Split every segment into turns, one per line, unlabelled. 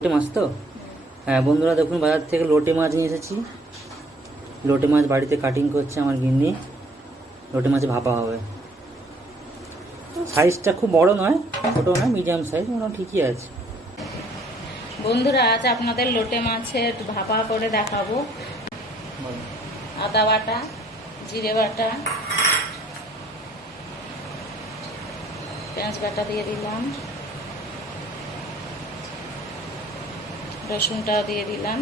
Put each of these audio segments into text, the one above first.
লোটে মাছ তো? হ্যাঁ বন্ধুরা দেখুন, বাজার থেকে লোটে মাছ নিয়ে এসেছি। লোটে মাছ বাড়িতে কাটিং করছে আমার গিন্নি। লোটে মাছ ভাপা হবে। সাইজটা খুব বড় নয়, ছোটো নয় মিডিয়াম সাইজ মোটামুটি ঠিকই আছে।
বন্ধুরা, আজ আপনাদের লোটে মাছের ভাপা করে দেখাবো। আদা বাটা, জিরে বাটা, পেঁয়াজ বাটা দিয়ে দিলাম। রসুনটাও দিয়ে দিলাম।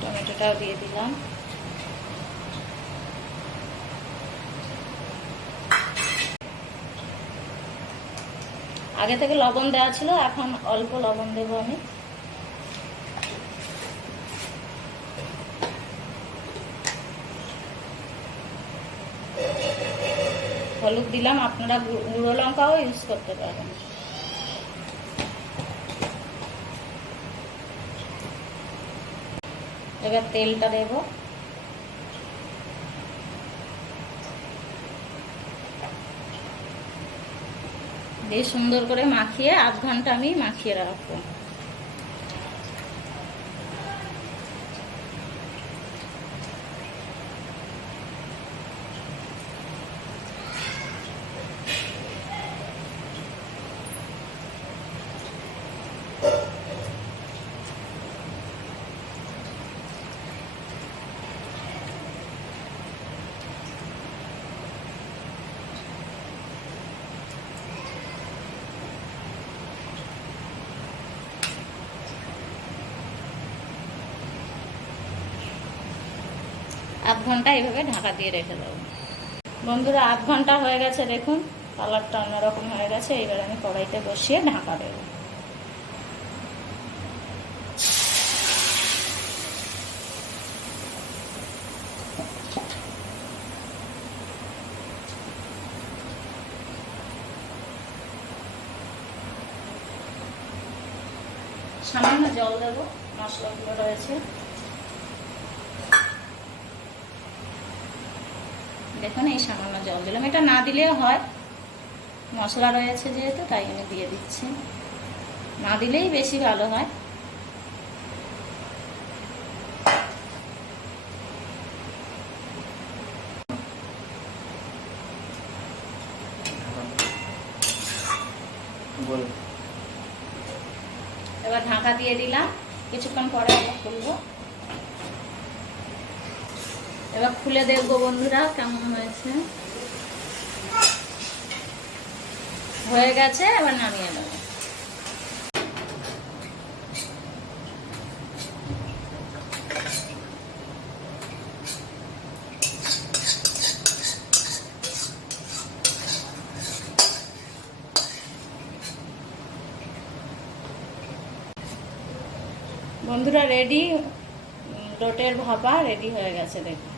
টমেটোটাও দিয়ে দিলাম। আগে থেকে লবণ দেওয়া ছিল, এখন অল্প লবণ দেবো আমি। হলুদ দিলাম, আপনারা গুঁড়ো লঙ্কাও ইউজ করতে পারেন। এবার তেলটা দেবো। দিয়ে সুন্দর করে মাখিয়ে, আধ ঘণ্টা আমি মাখিয়ে রাখব। ঘণ্টা এইভাবে ঢাকা দিয়ে রেখে দেবো। বন্ধুরা, আধ ঘণ্টা হয়ে গেছে, দেখুন। কালারটা অন্যরকম হয়ে গেছে এবার আমি কড়াইতে বসিয়ে ঢাকা দেবো। সামান্য জল দেবো, মশলাগুলো রয়েছে। দেখুন এই সামান্য জল দিলাম। এটা না দিলেও হয়। মশলা রয়েছে যেহেতু তাই আমি দিয়ে দিচ্ছি। না দিলেই বেশি ভালো হয়। এবার ঢাকা দিয়ে দিলাম। কিছুক্ষণ পরে আবার খুলবো। এবার খুলে দেখব বন্ধুরা কেমন হয়েছে। হয়ে গেছে, এবার নামিয়ে নেব। বন্ধুরা রেডি রোটের ভাপা রেডি হয়ে গেছে, দেখুন।